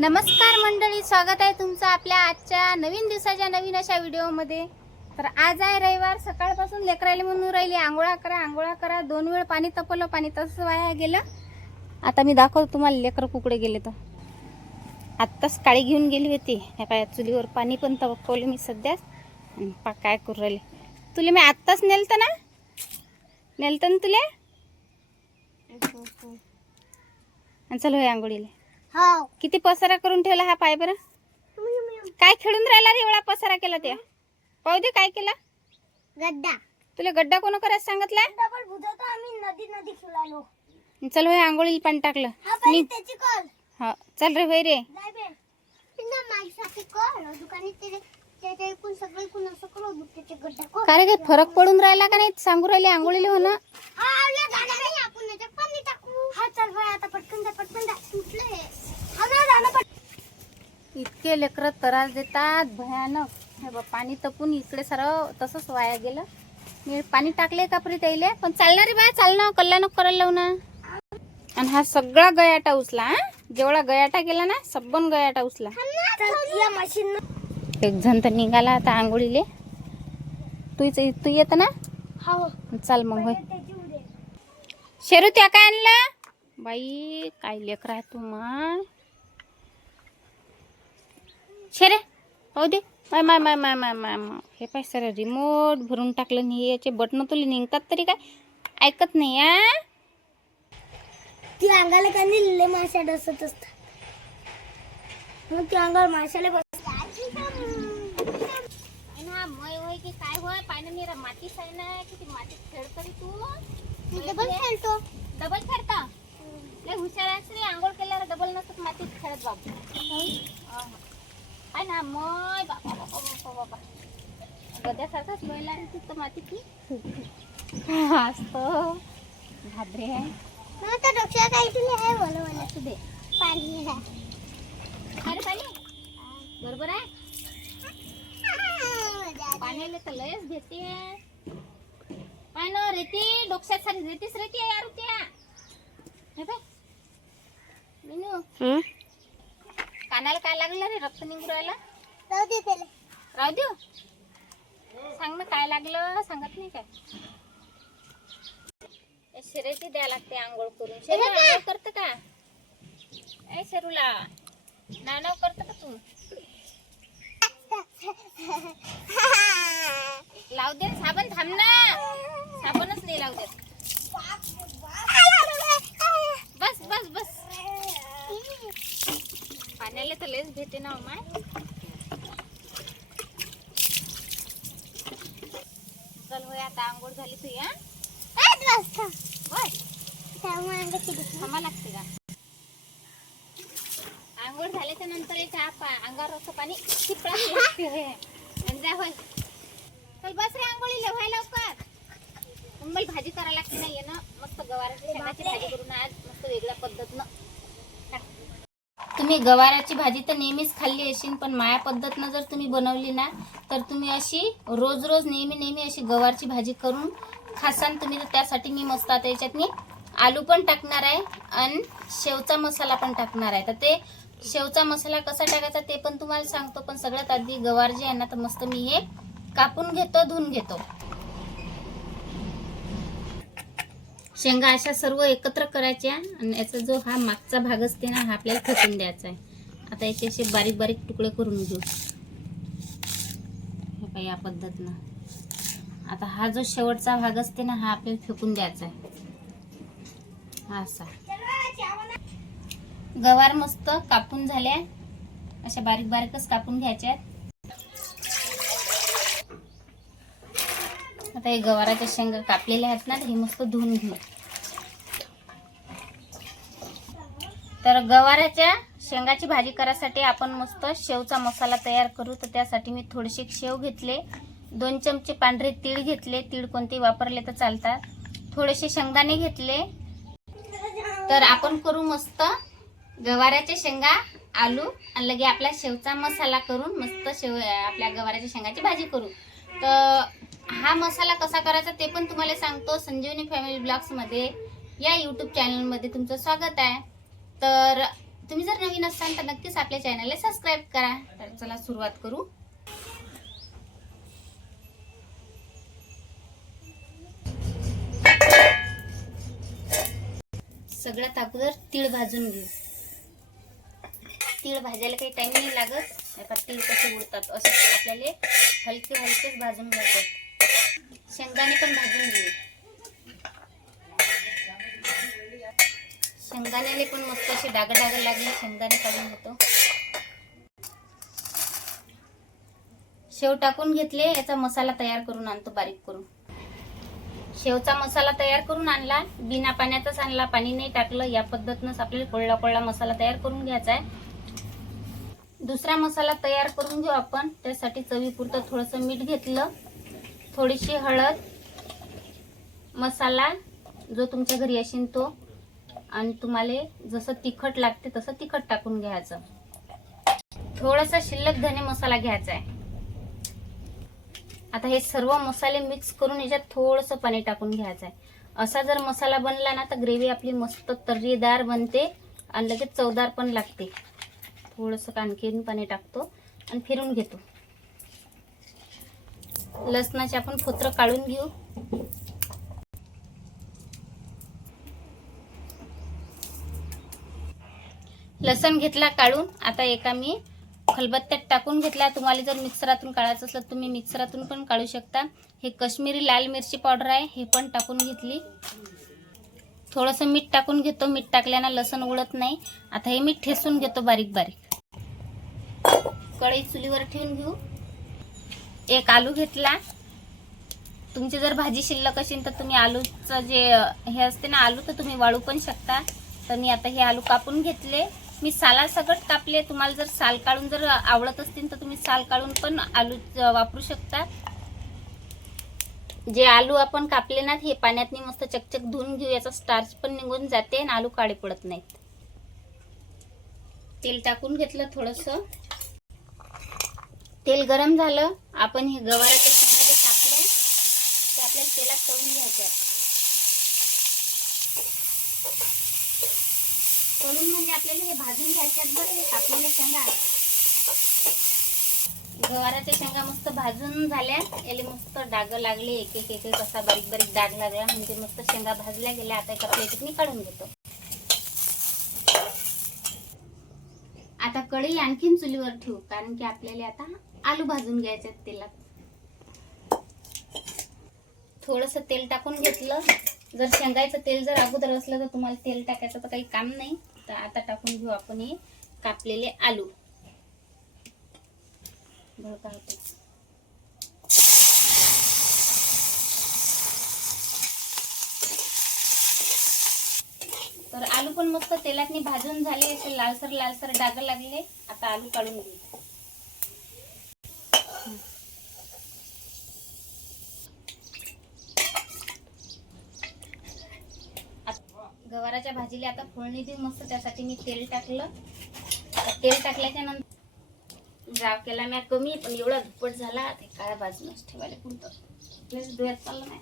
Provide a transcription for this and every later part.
नमस्कार मंडळी, स्वागत आहे तुमचं आपल्या आजच्या नवीन दिवसाच्या नवीन अशा व्हिडिओमध्ये। तर आज आहे रविवार, सकाळपासून लेकरायले म्हणून राहिली आंघोळा करा 2 वेळ पाणी तपवलं, पाणी तसंच वाया गेलं। आता मी दाखवतो तुम्हाला लेकर कुकडे गेले तर। आत्ताच काळी घेऊन गेली होती, ह्या पाय चुलीवर पाणी पण तपवलं मी सध्याच। आणि काय करू राहिले तुले, मी आत्ताच नेलतं ना तुले। आणि चल होय आंघोळीला। हाव किती पसारा करून ठेवला हा पाय बरं। काय खेळून राहिला रे, एवढा पसारा केला ते। पाहू दे काय केला। गड्डा तुला गड्डा कोण करायला सांगितलं। डबल बुजवतो आम्ही, नदी खेळालो। चल होय आंघोळीला पाणी टाकलं। हा बाई त्याची कॉल हा चल रे होय रे। जाय बे पिंगा माईसाठी कॉल दुकानी ते कोण सगळे कोण असं करू त्याचे गड्डा कॉल। काय रे, काही फरक पडून राहिला का नाही सांगू राहिले आंघोळीला हो ना। हा आल्या गाणं नाही, आपण त्याच्यात पाणी टाकू। हा चल बाई आता पटकन जा सुटले हे। हा ना जाणं इतके लेकर त्रास देतात भयानक। हे बघ पाणी तपून इकडे सारं तसंच वाया गेलं। मी पाणी टाकले का परी त्याईले, पण चालणार रे बा, चालणं कल्ला नको करायला लावू ना। आणि हा सगळा गयाटा उचला, हा जेवढा गयाटा गेला ना सबन गयाटा उचला। या मशीन एक जण तर निघाला आता आंघोळीले। तू येत ना। हाव चाल मग होय। शेरू त्या काय आणलं बाई, काय लेकर आहे तू माय। शेरे हो दे माय माय माय माय माय माय माय। हे पाय सर रिमोट भरून टाकलं नाही, याचे बटन तुला निघतात तरी काय ऐकत नाही। या ती अंगाला कांदी लिले माशा डसत असतात, मग ती अंगावर माशाला बस। ना मय होय की काय होय, पाहिलं मी मातीच आहे ना, किती मातीत खेळ करी तू। डबल खेळतो, डबल खेळता लय हुशार आहेस रे। आंघोळ केल्यावर डबल नसत मातीत खेळत बाबू। आहे ना मय बाबा बाबा बाबा बाबा, गद्यासारखाच महिला आहे तिथं मातीत असतो घाबरे आहे। मग त्या डोक्याला काहीतरी आहे बोलवायला तुझे पाणी आहे। अरे पाणी बरोबर आहे, पाण्याला तर लयच भेटते। पाय ना रेती डोक्यात सारी रेतीच रेती आहे यार त्या। हे पाय मीनू कानाला काय लागलं रे, रक्त निघून राहिलं। राहू दे त्याला, राहू देऊ, सांग ना काय लागलं, सांगत नाही काय। शेरेची द्या लागते आंघोळ करून। शेरू आंघोळ करत का ए, शेरूला नाव करत का तू। लावू दे साबण, थांब ना, साबणच नाही लावू दे। बस बस बस, पाण्याला तर लयच भेटे ना माय। चल होय आता आंघोळ झाली तू या थांबा लागते का। आंघोळ झाल्याच्या नंतर अंगावर असं पाणी शिपडावं लागते होय। आणि जा होय, चल बस रे आंघोळीला व्हाय लवकर। मला भाजी करायला लागते ना, ये ना मस्त गवाराची शेंगाची भाजी करून आज मस्त वेगळ्या पद्धतनं। तुम्ही गवाराची भाजी तर नेहमीच खाल्ली असेल, पण माया पद्धतनं जर तुम्ही बनवली ना तर तुम्ही अशी रोज रोज नेहमी अशी गवारची भाजी करून खासान तुम्ही। तर त्यासाठी मी मस्त आता याच्यात मी आलू पण टाकणार आहे आणि शेवचा मसाला पण टाकणार आहे। तर ते शेवचा मसाला कसा टाकायचा ते पण तुम्हाला सांगतो, पण सगळ्यात आधी गवार जी आहे ना तर मस्त मी हे कापून घेतो, धुवून घेतो। शेंगा अशा सर्व एकत्र करायच्या आणि याचा जो हा मागचा भाग असते ना हा आपल्याला फेकून द्यायचा आहे। आता याचे असे बारीक बारीक तुकडे करून घेऊ हे या पद्धतीनं। आता हा जो शेवटचा भाग असते ना हा आपल्याला फेकून द्यायचा आहे। हा असा गवार मस्त कापून झाल्या, अशा बारीक बारीकच कापून घ्यायच्या। आता हे गवाराच्या शेंगा कापलेल्या आहेत ना, हे मस्त धुवून घेऊ। तर गवाराच्या शेंगाची भाजी करायसाठी आपण मस्त शेवचा मसाला तयार करू। तर त्यासाठी मी थोडेसे शेव घेतले, 2 चमचे पांढरे तीळ घेतले, तीळ कोणते वापरले तर चालतात, थोडेसे शेंगदाणे घेतले। तर आपण करू मस्त गवाराच्या शेंगा, आलू आणि लगे आपला शेवचा मसाला करून मस्त आपल्या गवाराच्या शेंगाची भाजी करू। तर हा मसाला कसा करायचा ते पण तुम्हाला सांगतो। संजीवनी फॅमिली ब्लॉग्स मध्ये या यूट्यूब चॅनल मध्ये तुमचं स्वागत आहे। तर तुम्ही जर नवीन असाल तर नक्कीच आपल्या चॅनलला सबस्क्राईब करा. तर चला सुरुवात करू. सगळ्यात अगोदर तीळ भाजून घेऊ. तीळ भाजायला काही टाइम नाही लागत. आता तीळ कसे उडतात असे आपल्याला हलके हलकेच भाजून घ्यायचे. शेंगदाणे पण भाजून घेऊ. शेंगदाण्याले पण मस्त असे डाग लागले. शेंगदाणे काढून घेतो. शेव टाकून घेतले. याचा मसाला तयार करून आणतो बारीक करून. शेवचा मसाला तयार करून आणला. बिना पाण्याचाच आणला, पाणी नाही टाकलं. या पद्धतीनंच आपल्याला कोळला कोळला मसाला तयार करून घ्यायचा आहे. दुसरा मसाला तयार करून घेऊ आपण. त्यासाठी चवीपुरतं थोडंसं मीठ घेतलं, थोडीशी हळद, मसाला जो तुमच्या घरी असेल तो, आणि तुम्हाला जसं तिखट लागते तसं तिखट टाकून घ्यायचं. थोडासा शिल्लक धने मसाला घ्यायचा आहे. आता हे सर्व मसाले मिक्स करून याच्यात थोडंसं पाणी टाकून घ्यायचं आहे. असा जर मसाला बनला ना तर ग्रेव्ही आपली मस्त तर्रीदार बनते आणि लगेच चवदार पण लागते. थोडंसं आणखीन पाणी टाकतो आणि फिरून घेतो. लसणाचे आपण फोत्र काढून घेऊ. लसण घेतला काढून. आता एका मी खलबत्त्यात टाकून घेतला. तुम्हाला जर मिक्सरातून काढायचं असलं तुम्ही मिक्सरातून पण काढू शकता. हे काश्मीरी लाल मिरची पावडर आहे, हे पण टाकून घेतली. थोडंसं मीठ टाकून घेतो. मीठ टाकल्यानं लसण उडत नाही. आता हे मीठ ठेसून घेतो बारीक बारीक. कढई चुलीवर ठेवून घेऊ. एक आलू घेतला. तुमची जर भाजी शिल्लक असेल तर तुम्ही आलूचं जे हे असते ना आलू, तर तुम्ही वाळू पण शकता. तर मी आता हे आलू कापून घेतले. मी सालासकट कापले. तुम्हाला जर साल काढून जर आवडत असतील तर तुम्ही साल काढून पण आलू वापरू शकता. जे आलू आपण कापले ना हे पाण्यातनी मस्त चकचक धुवून घेऊ. याचा स्टार्च पण निघून जाते आणि आलू काळे पडत नाहीत. तेल टाकून घेतलं थोडंसं. तेल गरम झालं. आपण हे गवाराच्या शेंगा जे कापले ते आपल्याला तेलात तळून घ्यायचे. तळून म्हणजे आपल्याला हे भाजून घ्यायचे आहेत बरं. हे कापलेल्या शेंगा, गवाराच्या शेंगा मस्त भाजून झाल्या. याला मस्त डाग लागले. एक एक एक असा बारीक बारीक डाग लागला म्हणजे मस्त शेंगा भाजल्या गेल्या. आता एका प्लेटीत मी काढून घेतो. आता कढई आणखीन चुलीवर ठेवू, कारण की आपल्याला आता आलू भाजून घ्यायचे तेलात. थोडंसं तेल टाकून घेतलं. जर शेंगाचं तेल जर अगोदर असलं तर तुम्हाला तेल टाकायचं तर काही काम नाही. तर आता टाकून घेऊ आपण हे कापलेले आलू. भडका होते. तर आलू पण मस्त तेलातनी भाजून झाले. असे लालसर लालसर डाग लागले. आता आलू काढून घेऊ. गवाराच्या भाजीला आता फोडणी देऊ मस्त. त्यासाठी मी तेल टाकलं. तेल टाकल्याच्या नंतर जाव केला मी कमी, पण एवढा दुप्पट झाला ते काळ्या बाजूनच ठेवायला पुरतं. डोळ्यात चाललं नाही.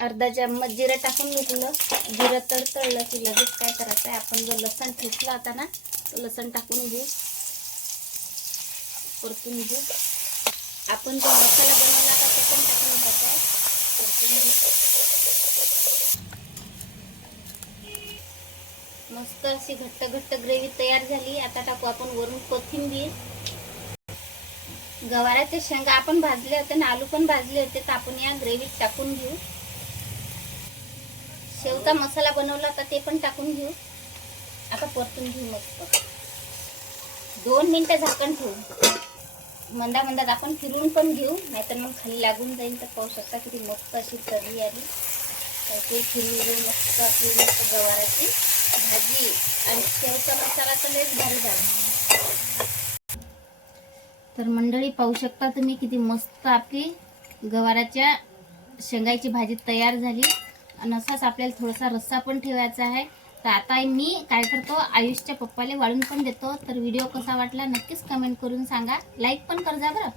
अर्धा चम्मच जिरं टाकून घेतलं. जिरं तडतडलं की लगेच काय करायचं आहे, आपण जो लसण ठेचला होता ना तो लसण टाकून घेऊ. परतून घेऊ. आपण जो मसाला बनवला होता तो पण टाकून घ्यायचा आहे. परतून घेऊ. मस्त अशी घट्ट घट्ट ग्रेव्ही तयार झाली. आता टाकू आपण वरून कोथिंबीर. गवाराचे शेंगा आपण भाजले होते ना, आलू पण भाजले होते, तर आपण या ग्रेव्हीत टाकून घेऊ. शेवचा मसाला बनवला होता ते पण टाकून घेऊ. आता परतून घेऊ मस्त. 2 मिनिटं झाकण ठेवू. मंदा मंदात आपण फिरून पण घेऊ, नाहीतर मग खाली लागून जाईल. तर पाहू शकता किती मस्त अशी तर्री आली. तर ते फिरून घेऊ मस्त. आपली मस्त गवाराची भाजी आणि शेवचा मसाला तर लयच भारी झाला. तर मंडळी पाहू शकता तुम्ही किती मस्त आपली गवाराच्या शेंगाची भाजी तयार झाली. आणि असाच आपल्याला थोडासा रस्सा पण ठेवायचा आहे. तर आता मी काय करतो, आयुषच्या पप्पाला वाळून पण देतो. तर व्हिडिओ कसा वाटला नक्कीच कमेंट करून सांगा. लाईक पण कर जा बरं.